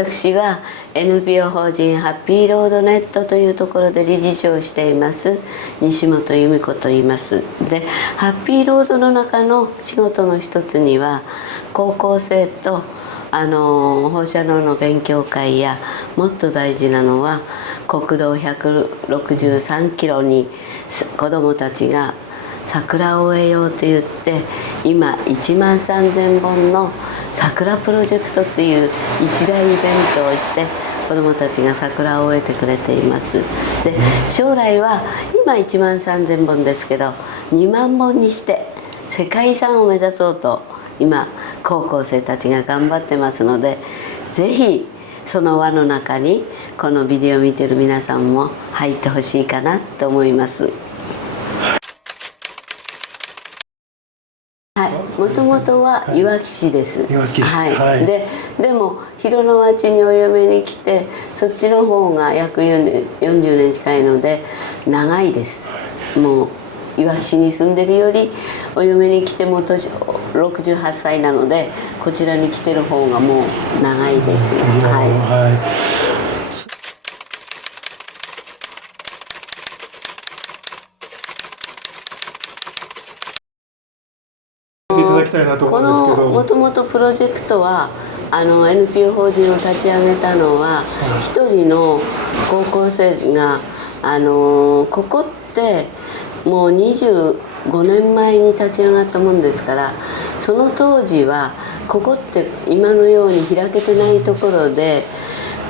私は NPO 法人ハッピーロードネットというところで理事長をしています西本由美子と言います。で、ハッピーロードの中の仕事の一つには高校生と放射能の勉強会や、もっと大事なのは国道163キロに子どもたちが桜を植えようと言って、今1万3000本の桜プロジェクトっていう一大イベントをして子どもたちが桜を植えてくれています。で、将来は今1万3000本ですけど2万本にして世界遺産を目指そうと今高校生たちが頑張ってますので、ぜひその輪の中にこのビデオを見てる皆さんも入ってほしいかなと思います。はい、もともとはいわき市です。いわき市、はい、はい、でも広野町にお嫁に来て、そっちの方が約40年近いので長いです。もういわき市に住んでるよりお嫁に来ても年68歳なので、こちらに来てる方がもう長いです。はい、いただきたいなと思うんですけど、もともとプロジェクトはNPO 法人を立ち上げたのは、一人の高校生がここってもう25年前に立ち上がったもんですから、その当時はここって今のように開けてないところで、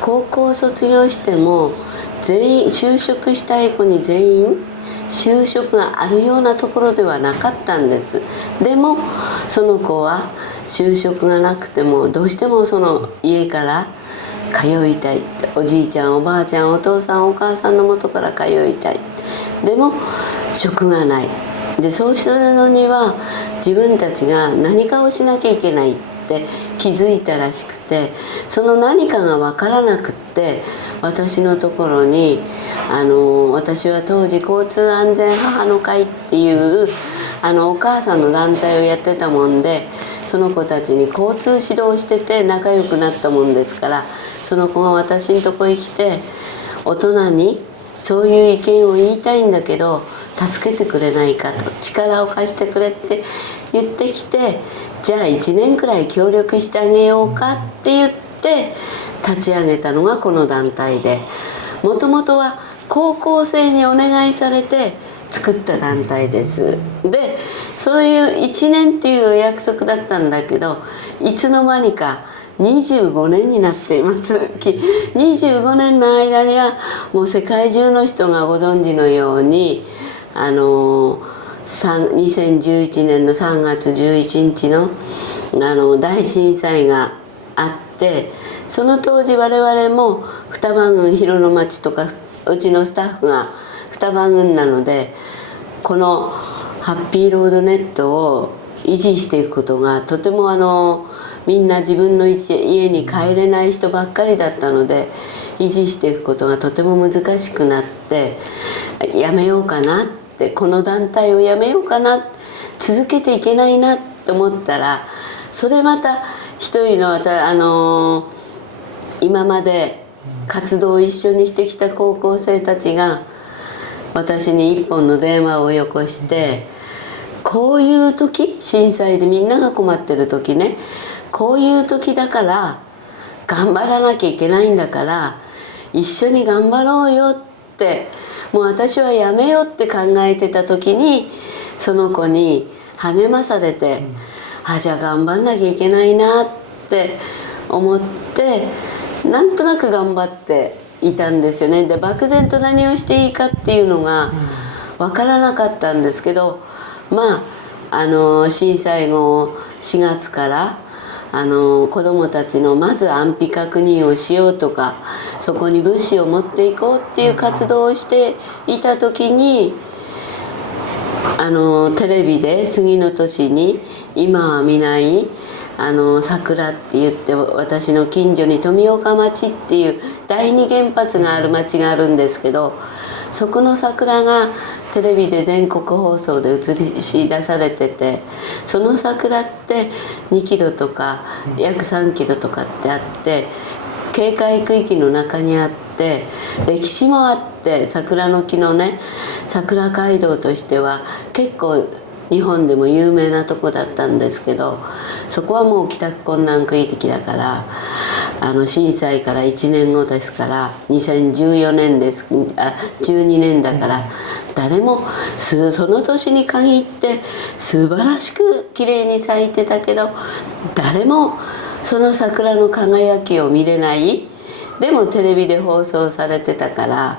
高校卒業しても全員就職したい子に全員就職があるようなところではなかったんです。でもその子は就職がなくてもどうしてもその家から通いたい、おじいちゃんおばあちゃんお父さんお母さんの元から通いたい、でも職がない。で、そうするのには自分たちが何かをしなきゃいけないって気づいたらしくて、その何かが分からなくって私のところに私は当時交通安全母の会っていうお母さんの団体をやってたもんで、その子たちに交通指導してて仲良くなったもんですから、その子が私のとこへ来て、大人にそういう意見を言いたいんだけど助けてくれないかと、力を貸してくれって言ってきて、じゃあ1年くらい協力してあげようかって言って立ち上げたのがこの団体で、もともとは高校生にお願いされて作った団体です。で、そういう1年っていうお約束だったんだけど、いつの間にか25年になっています。25年の間にはもう世界中の人がご存知のように2011年の3月11日の大震災があって、その当時我々も双葉郡広野町とかうちのスタッフが双葉郡なので、このハッピーロードネットを維持していくことがとてもみんな自分の家に帰れない人ばっかりだったので、維持していくことがとても難しくなって、やめようかなって、この団体をやめようかな、続けていけないなって思ったら、それまた一人の今まで活動を一緒にしてきた高校生たちが私に一本の電話をよこして、こういう時、震災でみんなが困ってる時ね、こういう時だから頑張らなきゃいけないんだから一緒に頑張ろうよって、もう私はやめようって考えてた時にその子に励まされて、じゃあ頑張んなきゃいけないなって思って、なんとなく頑張っていたんですよね。で、漠然と何をしていいかっていうのが分からなかったんですけど、震災後4月から子どもたちのまず安否確認をしようとか、そこに物資を持っていこうっていう活動をしていた時に、テレビで次の年に今は見ない桜って言って、私の近所に富岡町っていう第二原発がある町があるんですけど、そこの桜がテレビで全国放送で映し出されてて、その桜って2キロとか約3キロとかってあって、警戒区域の中にあって、歴史もあって、桜の木のね、桜街道としては結構日本でも有名なとこだったんですけど、そこはもう帰宅困難区域だから、震災から1年後ですから、2014年です、12年だから、誰もその年に限って素晴らしく綺麗に咲いてたけど、誰もその桜の輝きを見れない。でもテレビで放送されてたから、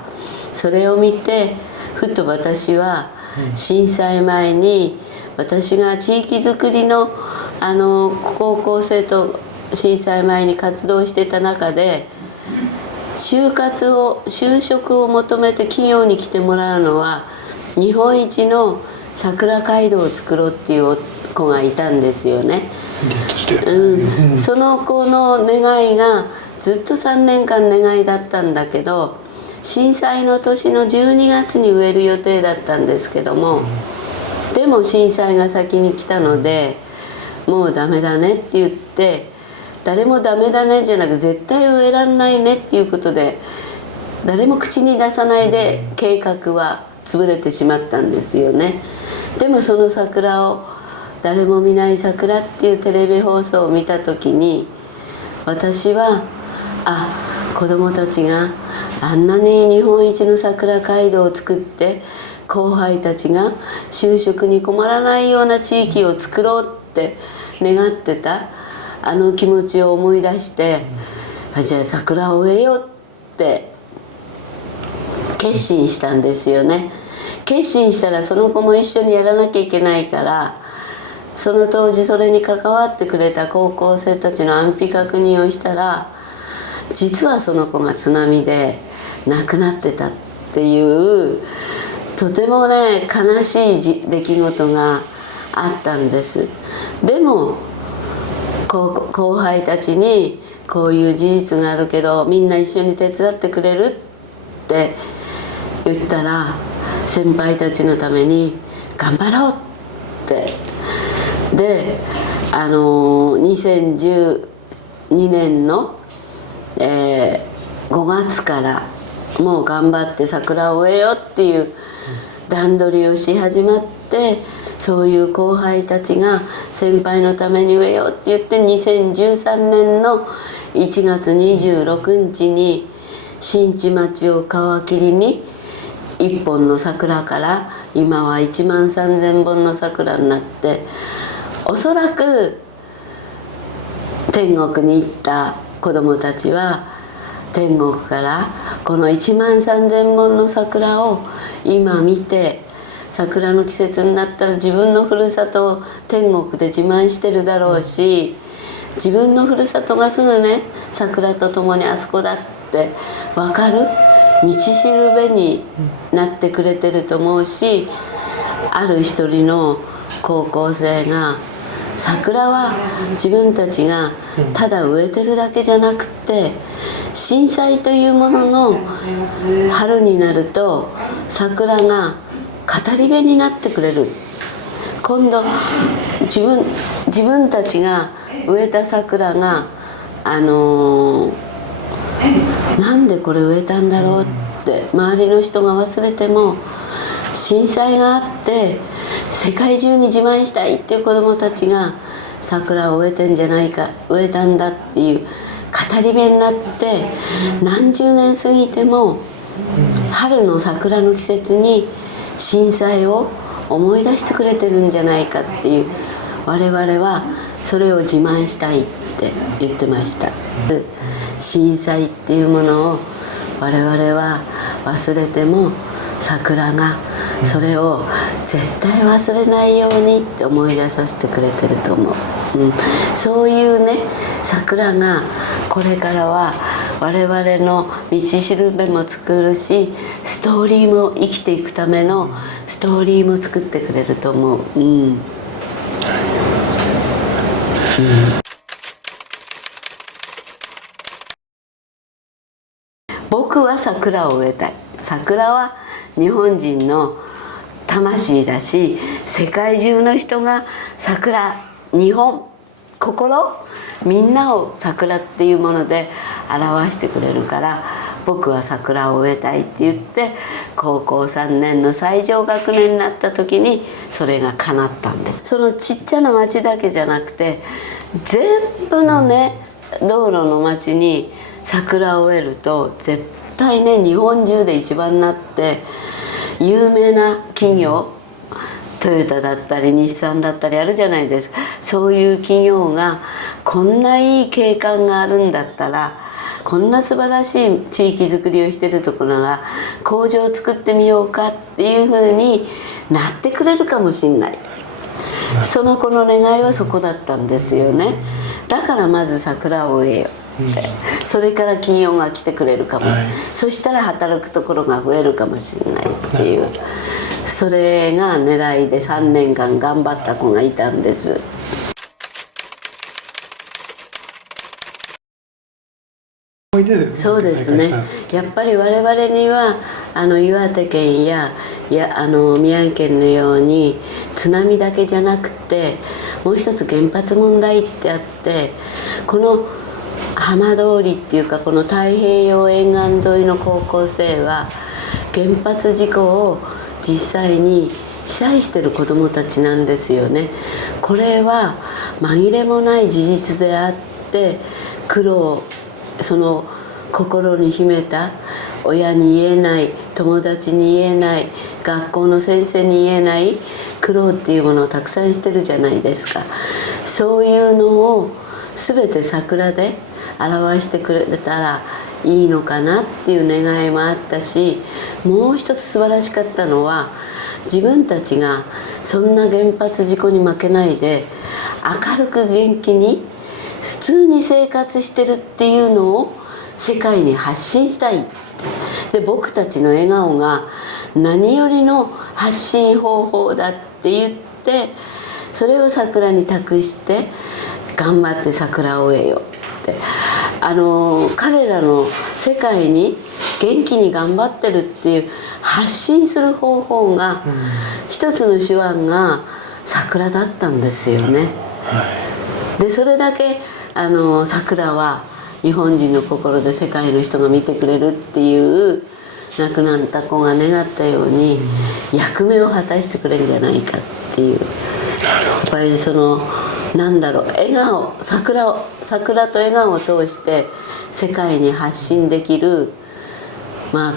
それを見てふと私は震災前に、私が地域づくりの高校生と震災前に活動してた中で、就職を求めて企業に来てもらうのは日本一の桜街道を作ろうっていう子がいたんですよね。その子の願いがずっと3年間願いだったんだけど、震災の年の12月に植える予定だったんですけども、でも震災が先に来たので、もうダメだねって言って、誰もダメだねじゃなく絶対植えらんないねっていうことで、誰も口に出さないで計画は潰れてしまったんですよね。でもその桜を、誰も見ない桜っていうテレビ放送を見た時に、私は子どもたちがあんなに日本一の桜街道を作って、後輩たちが就職に困らないような地域を作ろうって願ってた気持ちを思い出して、じゃあ桜を植えようって決心したんですよね。決心したらその子も一緒にやらなきゃいけないから、その当時それに関わってくれた高校生たちの安否確認をしたら、実はその子が津波で亡くなってたっていう、とてもね悲しい出来事があったんです。でも後輩たちにこういう事実があるけどみんな一緒に手伝ってくれるって言ったら、先輩たちのために頑張ろうって。で2012年の、5月からもう頑張って桜を植えようっていう段取りをし始まって、そういう後輩たちが先輩のために植えようって言って、2013年の1月26日に新地町を皮切りに1本の桜から今は1万3000本の桜になって、おそらく天国に行った子どもたちは天国からこの1万3000本の桜を今見て、桜の季節になったら自分のふるさとを天国で自慢してるだろうし、自分のふるさとがすぐね桜とともにあそこだって分かる道しるべになってくれてると思うし、ある一人の高校生が、桜は自分たちがただ植えてるだけじゃなくて、震災というものの春になると桜が語り部になってくれる。今度自分たちが植えた桜がなんでこれ植えたんだろうって周りの人が忘れても、震災があって世界中に自慢したいっていう子どもたちが桜を植えてんじゃないか、植えたんだっていう語り部になって、何十年過ぎても春の桜の季節に震災を思い出してくれてるんじゃないかっていう、我々はそれを自慢したいって言ってました。震災っていうものを我々は忘れても、桜がそれを絶対忘れないようにって思い出させてくれてると思う。そういうね桜がこれからは我々の道しるべも作るし、ストーリーも生きていくためのストーリーも作ってくれると思う。僕は桜を植えたい。桜は日本人の魂だし、世界中の人が桜、日本、心、みんなを桜っていうもので表してくれるから、僕は桜を植えたいって言って高校3年の最上学年になった時にそれが叶ったんです。そのちっちゃな町だけじゃなくて全部のね道路の町に桜を植えると絶対ね日本中で一番になって、有名な企業、トヨタだったり日産だったりあるじゃないですか。そういう企業がこんないい景観があるんだったら、こんな素晴らしい地域づくりをしてるところなら工場を作ってみようかっていうふうになってくれるかもしれない。その子の願いはそこだったんですよね。だからまず桜を植えようって、それから企業が来てくれるかも、そしたら働くところが増えるかもしれないっていう、それが狙いで3年間頑張った子がいたんです。そうですね。やっぱり我々には岩手県や宮城県のように津波だけじゃなくて、もう一つ原発問題ってあって、この浜通りっていうかこの太平洋沿岸沿いの高校生は原発事故を実際に被災してる子どもたちなんですよね。これは紛れもない事実であって、苦労、その心に秘めた、親に言えない、友達に言えない、学校の先生に言えない苦労っていうものをたくさんしてるじゃないですか。そういうのを全て桜で表してくれたらいいのかなっていう願いもあったし、もう一つ素晴らしかったのは、自分たちがそんな原発事故に負けないで明るく元気に普通に生活してるっていうのを世界に発信したい。で、僕たちの笑顔が何よりの発信方法だって言って、それを桜に託して頑張って桜を植えようって、彼らの世界に元気に頑張ってるっていう発信する方法が、一つの手腕が桜だったんですよね。で、それだけ桜は日本人の心で世界の人が見てくれるっていう、亡くなった子が願ったように役目を果たしてくれるんじゃないかっていう、やっぱりその笑顔、桜と笑顔を通して世界に発信できる、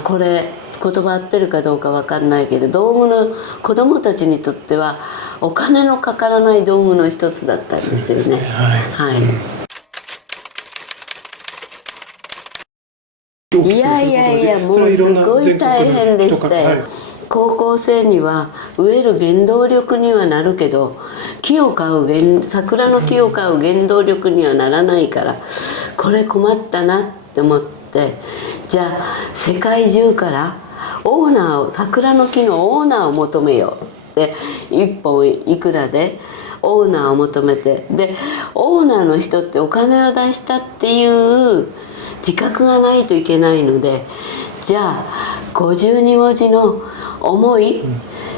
これ言葉合ってるかどうか分かんないけど、道具の子どもたちにとってはお金のかからない道具の一つだったんですよね。いやもうすごい大変でしたよ。高校生には植える原動力にはなるけど、桜の木を買う原動力にはならないから、これ困ったなって思って、じゃあ世界中から桜の木のオーナーを求めようって、1本いくらでオーナーを求めて、でオーナーの人ってお金を出したっていう自覚がないといけないので、じゃあ52文字の思い、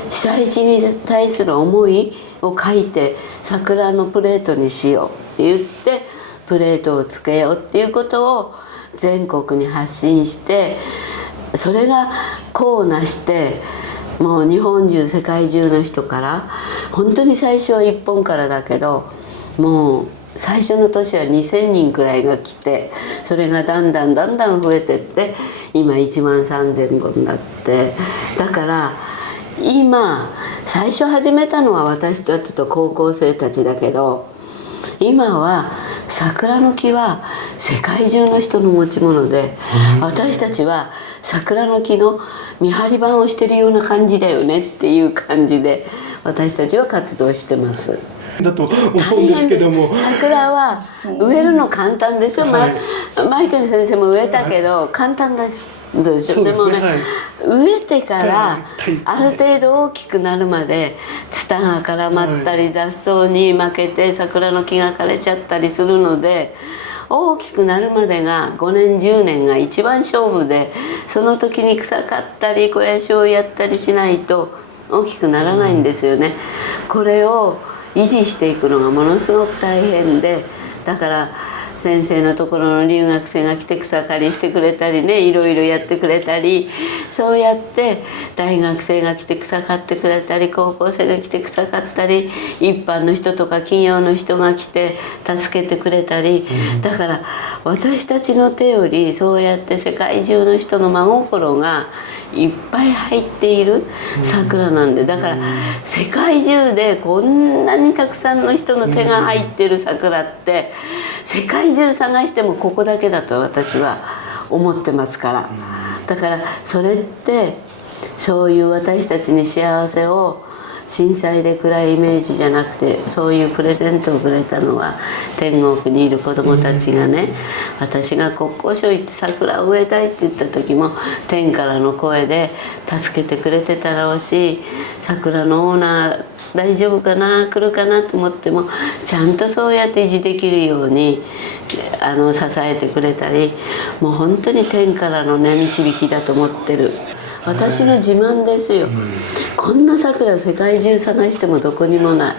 被災地に対する思いを書いて桜のプレートにしようって言って、プレートをつけようっていうことを全国に発信して、それが功をなして、もう日本中世界中の人から、本当に最初は1本からだけど、もう最初の年は2000人くらいが来て、それがだんだん増えてって、今1万3000本になって、だから今最初始めたのは私たちと高校生たちだけど、今は桜の木は世界中の人の持ち物で、私たちは桜の木の見張り番をしてるような感じだよねっていう感じで、私たちは活動してます。だと思うんですけども、桜は植えるの簡単でしょ、マイケル先生も植えたけど簡単だしでしょ。でもね、植えてからある程度大きくなるまでツタが絡まったり、雑草に負けて桜の木が枯れちゃったりするので、大きくなるまでが5年10年が一番勝負で、その時に草刈ったり肥やしをやったりしないと大きくならないんですよね。これを維持していくのがものすごく大変で、だから先生のところの留学生が来て草刈りしてくれたりね、いろいろやってくれたり、そうやって大学生が来て草刈ってくれたり、高校生が来て草刈ったり、一般の人とか企業の人が来て助けてくれたり、だから私たちの手よりそうやって世界中の人の真心がいっぱい入っている桜なんで、だから世界中でこんなにたくさんの人の手が入っている桜って世界中探してもここだけだと私は思ってますから。だからそれってそういう私たちに幸せを震災で暗いイメージじゃなくて、そういうプレゼントをくれたのは天国にいる子どもたちがね、私が国交省行って桜を植えたいって言った時も天からの声で助けてくれてたろうし、桜のオーナー大丈夫かな、来るかなと思ってもちゃんとそうやって維持できるように支えてくれたり、もう本当に天からのね導きだと思ってる。私の自慢ですよ。こんな桜世界中探してもどこにもない。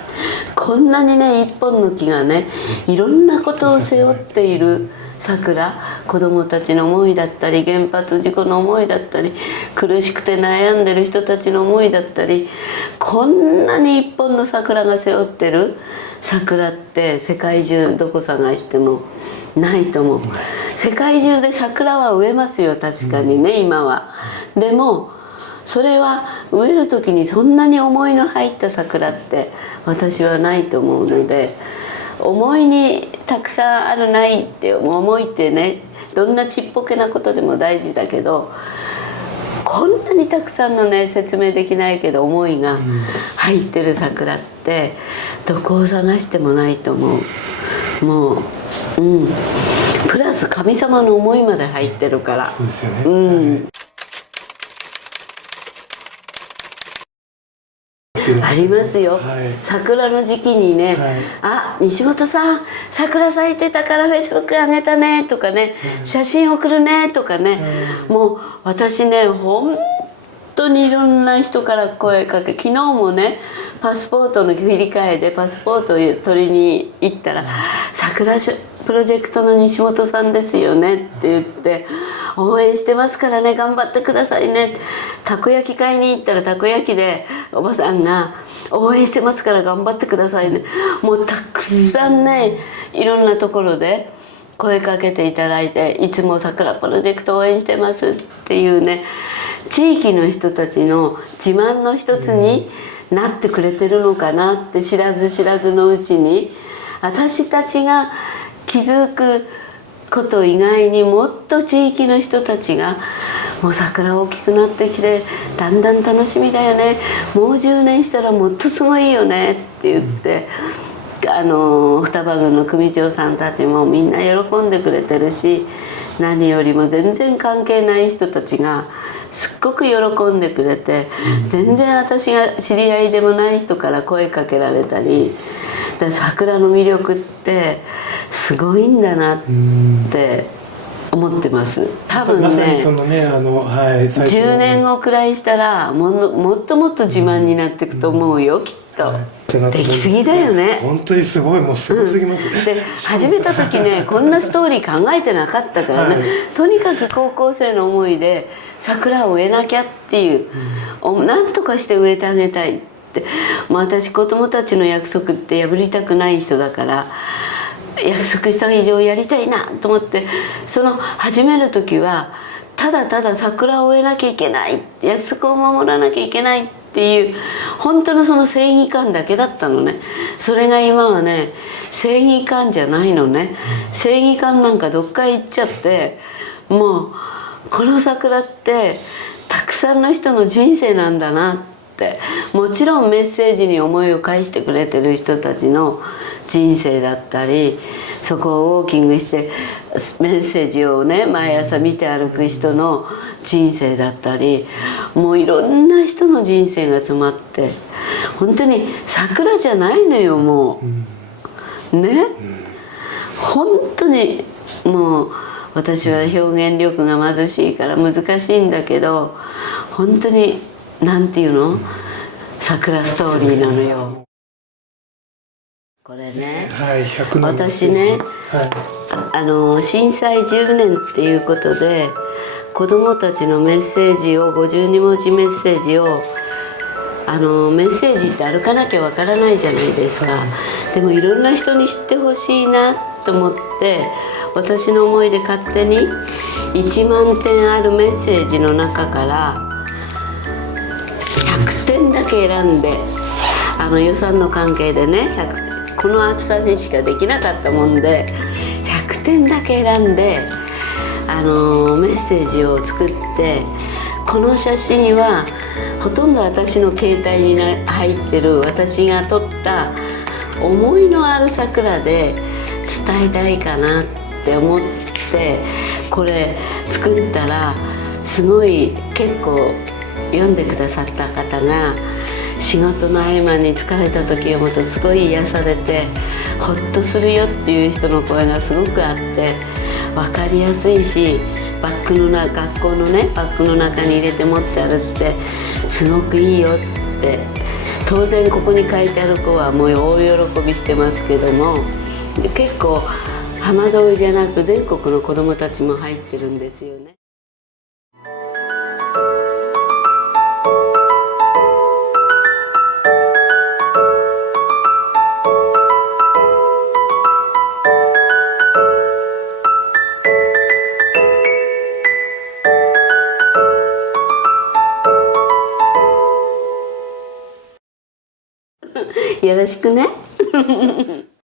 こんなにね一本の木がねいろんなことを背負っている桜、子どもたちの思いだったり、原発事故の思いだったり、苦しくて悩んでる人たちの思いだったり、こんなに一本の桜が背負ってる桜って世界中どこ探してもないと思う。世界中で桜は植えますよ、確かにね今は。でもそれは植える時にそんなに思いの入った桜って私はないと思うので、思いにたくさんあるないって思いってね、どんなちっぽけなことでも大事だけど、こんなにたくさんのね説明できないけど思いが入ってる桜ってどこを探してもないと思う。もうプラス神様の思いまで入ってるから。そうですよね。ありますよ、桜の時期にね、あ、西本さん桜咲いてたからフェイスブックあげたねとかね、写真送るねとかね、もう私ね本当にいろんな人から声かけ、昨日もねパスポートの切り替えでパスポートを取りに行ったら「桜プロジェクトの西本さんですよね」って言って「応援してますからね頑張ってくださいね」たこ焼き買いに行ったらたこ焼きでおばさんが「応援してますから頑張ってくださいね」もうたくさんねいろんなところで声かけていただいて、いつも桜プロジェクト応援してますっていうね、地域の人たちの自慢の一つになってくれてるのかなって知らず知らずのうちに、私たちが気づくこと以外にもっと地域の人たちがもう桜大きくなってきてだんだん楽しみだよね、もう10年したらもっとすごいよねって言って、双葉郡の組長さんたちもみんな喜んでくれてるし、何よりも全然関係ない人たちがすっごく喜んでくれて、全然私が知り合いでもない人から声かけられたり、桜の魅力ってすごいんだなって思ってます。多分ね、10年後くらいしたらもっともっと自慢になっていくと思うよ、きっと。できすぎだよね。本当にすごい、もうすごすぎます。で始めた時ねこんなストーリー考えてなかったからね、とにかく高校生の思いで桜を植えなきゃっていう、なんとかして植えてあげたいって、私子供たちの約束って破りたくない人だから、約束した以上やりたいなと思って、その始める時はただただ桜を植えなきゃいけない、約束を守らなきゃいけないっていう本当のその正義感だけだったのね。それが今はね正義感じゃないのね。正義感なんかどっか行っちゃって、もうこの桜ってたくさんの人の人生なんだなって、もちろんメッセージに思いを返してくれてる人たちの人生だったり、そこをウォーキングしてメッセージをね毎朝見て歩く人の人生だったり、もういろんな人の人生が詰まって、本当に桜じゃないのよもう、ね、本当にもう私は表現力が貧しいから難しいんだけど、本当になんていうの、桜ストーリーなのよ。これね、はい、100年です私ね、は震災10年っていうことで子どもたちのメッセージを52文字メッセージをメッセージって歩かなきゃわからないじゃないですか。でもいろんな人に知ってほしいなと思って私の思いで勝手に1万点あるメッセージの中から100点だけ選んで予算の関係でねこの厚さにしかできなかったもんで100点だけ選んでメッセージを作ってこの写真はほとんど私の携帯に入ってる私が撮った思いのある桜で伝えたいかなって思ってこれ作ったらすごい結構読んでくださった方が仕事の合間に疲れた時読むとすごい癒されてほっとするよっていう人の声がすごくあって分かりやすいし学校のねバッグの中に入れて持って歩ってすごくいいよって当然ここに書いてある子はもう大喜びしてますけども結構浜通りじゃなく全国の子どもたちも入ってるんですよね。よろしくね。